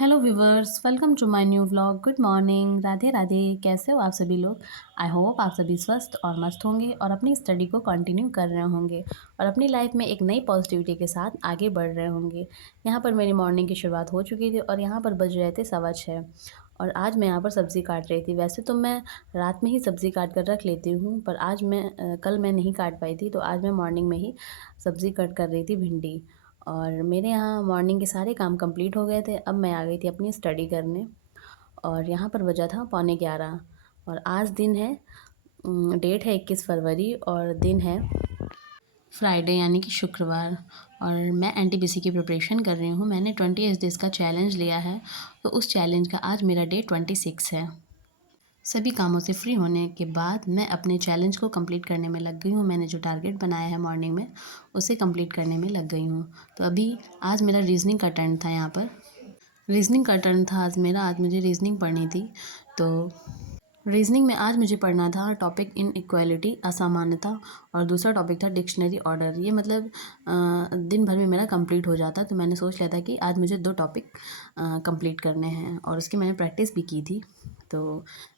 Hello viewers, welcome to my new vlog. Good morning, Radhe Radhe. कैसे हो आप सभी लोग? आई होप आप सभी स्वस्थ और मस्त होंगे और अपनी स्टडी को कंटिन्यू कर रहे होंगे और अपनी लाइफ में एक नई पॉजिटिविटी के साथ आगे बढ़ रहे होंगे। यहाँ पर मेरी मॉर्निंग की शुरुआत हो चुकी थी और यहाँ पर बज रहे थे 6:15 और आज मैं यहाँ पर सब्ज़ी काट रही थी। वैसे तो मैं रात में ही सब्ज़ी काट कर रख लेती हूँ, पर आज कल मैं नहीं काट पाई थी, तो आज मैं मॉर्निंग में ही सब्ज़ी कट कर रही थी, भिंडी। और मेरे यहाँ मॉर्निंग के सारे काम कंप्लीट हो गए थे। अब मैं आ गई थी अपनी स्टडी करने और यहाँ पर बजा था 11:15 और आज दिन है, डेट है 21 फरवरी और दिन है फ्राइडे यानी कि शुक्रवार। और मैं एनटीपीसी की प्रिपरेशन कर रही हूँ। मैंने 28 डेज़ का चैलेंज लिया है, तो उस चैलेंज का आज मेरा डे 26 है। सभी कामों से फ्री होने के बाद मैं अपने चैलेंज को कंप्लीट करने में लग गई हूँ। मैंने जो टारगेट बनाया है मॉर्निंग में, उसे कंप्लीट करने में लग गई हूँ। तो अभी आज मेरा रीज़निंग का टर्न था यहाँ पर। रीज़निंग का टर्न था आज मेरा। आज मुझे रीज़निंग पढ़नी थी। तो रीज़निंग में आज मुझे पढ़ना था टॉपिक इनइक्वालिटी, असमानता, और दूसरा टॉपिक था डिक्शनरी ऑर्डर। ये मतलब दिन भर में मेरा कंप्लीट हो जाता। तो मैंने सोच लिया था कि आज मुझे 2 टॉपिक कंप्लीट करने हैं और उसकी मैंने प्रैक्टिस भी की थी। तो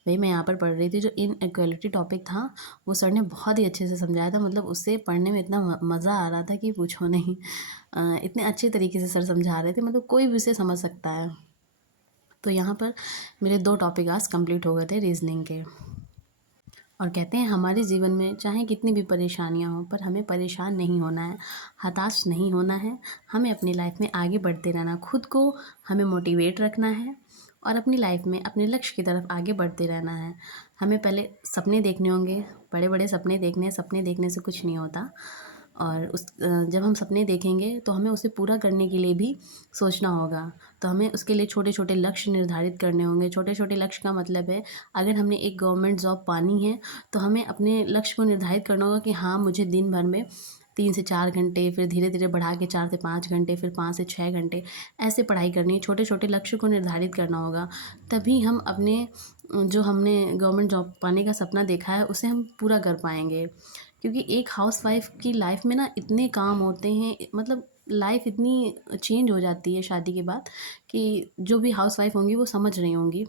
वही मैं यहाँ पर पढ़ रही थी। जो इनइक्वालिटी टॉपिक था, वो सर ने बहुत ही अच्छे से समझाया था। मतलब उससे पढ़ने में इतना मज़ा आ रहा था कि पूछो नहीं। इतने अच्छे तरीके से सर समझा रहे थे, मतलब कोई भी उसे समझ सकता है। तो यहाँ पर मेरे 2 टॉपिक आज कंप्लीट हो गए थे रीज़निंग के। और कहते हैं हमारे जीवन में चाहे कितनी भी परेशानियां हों, पर हमें परेशान नहीं होना है, हताश नहीं होना है। हमें अपनी लाइफ में आगे बढ़ते रहना, खुद को हमें मोटिवेट रखना है और अपनी लाइफ में अपने लक्ष्य की तरफ आगे बढ़ते रहना है। हमें पहले सपने देखने होंगे, बड़े बड़े सपने देखने। सपने देखने से कुछ नहीं होता। और जब हम सपने देखेंगे तो हमें उसे पूरा करने के लिए भी सोचना होगा। तो हमें उसके लिए छोटे छोटे लक्ष्य निर्धारित करने होंगे। छोटे छोटे लक्ष्य का मतलब है, अगर हमने एक गवर्नमेंट जॉब पानी है तो हमें अपने लक्ष्य को निर्धारित करना होगा कि हाँ, मुझे दिन भर में 3 से 4 घंटे, फिर धीरे धीरे बढ़ा के 4 से 5 घंटे, फिर 5 से 6 घंटे ऐसे पढ़ाई करनी है। छोटे छोटे लक्ष्य को निर्धारित करना होगा, तभी हम अपने जो हमने गवर्नमेंट जॉब पाने का सपना देखा है उसे हम पूरा कर पाएंगे। क्योंकि एक हाउसवाइफ की लाइफ में ना इतने काम होते हैं, मतलब लाइफ इतनी चेंज हो जाती है शादी के बाद, कि जो भी हाउसवाइफ होंगी वो समझ रही होंगी।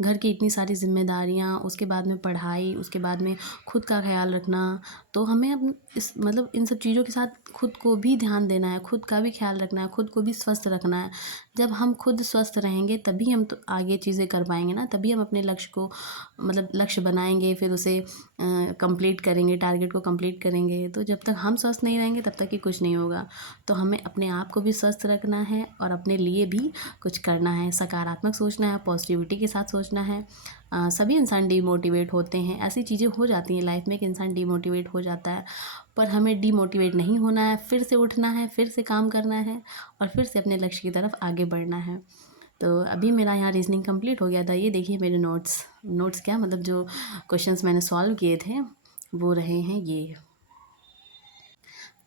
घर की इतनी सारी ज़िम्मेदारियाँ, उसके बाद में पढ़ाई, उसके बाद में खुद का ख़्याल रखना। तो हमें अब इस मतलब इन सब चीज़ों के साथ खुद को भी ध्यान देना है, खुद का भी ख़्याल रखना है, खुद को भी स्वस्थ रखना है। जब हम खुद स्वस्थ रहेंगे तभी हम तो आगे चीज़ें कर पाएँगे ना, तभी हम अपने लक्ष्य को मतलब लक्ष्य बनाएँगे, फिर उसे कंप्लीट करेंगे, टारगेट को कंप्लीट करेंगे। तो जब तक हम स्वस्थ नहीं रहेंगे तब तक ही कुछ नहीं होगा। तो हमें अपने आप को भी स्वस्थ रखना है और अपने लिए भी कुछ करना है, सकारात्मक सोचना है, पॉजिटिविटी के साथ सोचना है। सभी इंसान डीमोटिवेट होते हैं, ऐसी चीज़ें हो जाती हैं लाइफ में कि इंसान डीमोटिवेट हो जाता है, पर हमें डीमोटिवेट नहीं होना है। फिर से उठना है, फिर से काम करना है और फिर से अपने लक्ष्य की तरफ आगे बढ़ना है। तो अभी मेरा यहाँ रीजनिंग कंप्लीट हो गया था। ये देखिए मेरे नोट्स। नोट्स क्या, मतलब जो क्वेश्चंस मैंने सॉल्व किए थे वो रहे हैं ये।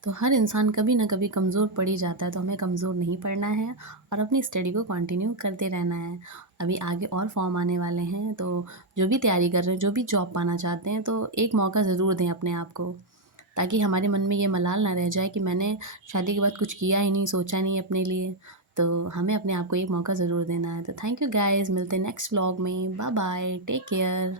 तो हर इंसान कभी ना कभी कमज़ोर पड़ ही जाता है, तो हमें कमज़ोर नहीं पड़ना है और अपनी स्टडी को कंटिन्यू करते रहना है। अभी आगे और फॉर्म आने वाले हैं, तो जो भी तैयारी कर रहे हैं, जो भी जॉब पाना चाहते हैं, तो एक मौका ज़रूर दें अपने आप को, ताकि हमारे मन में ये मलाल ना रह जाए कि मैंने शादी के बाद कुछ किया ही नहीं, सोचा नहीं अपने लिए। तो हमें अपने आप को एक मौका ज़रूर देना है। तो थैंक यू गाइज़, मिलते हैं नेक्स्ट व्लॉग में। Bye bye, take care.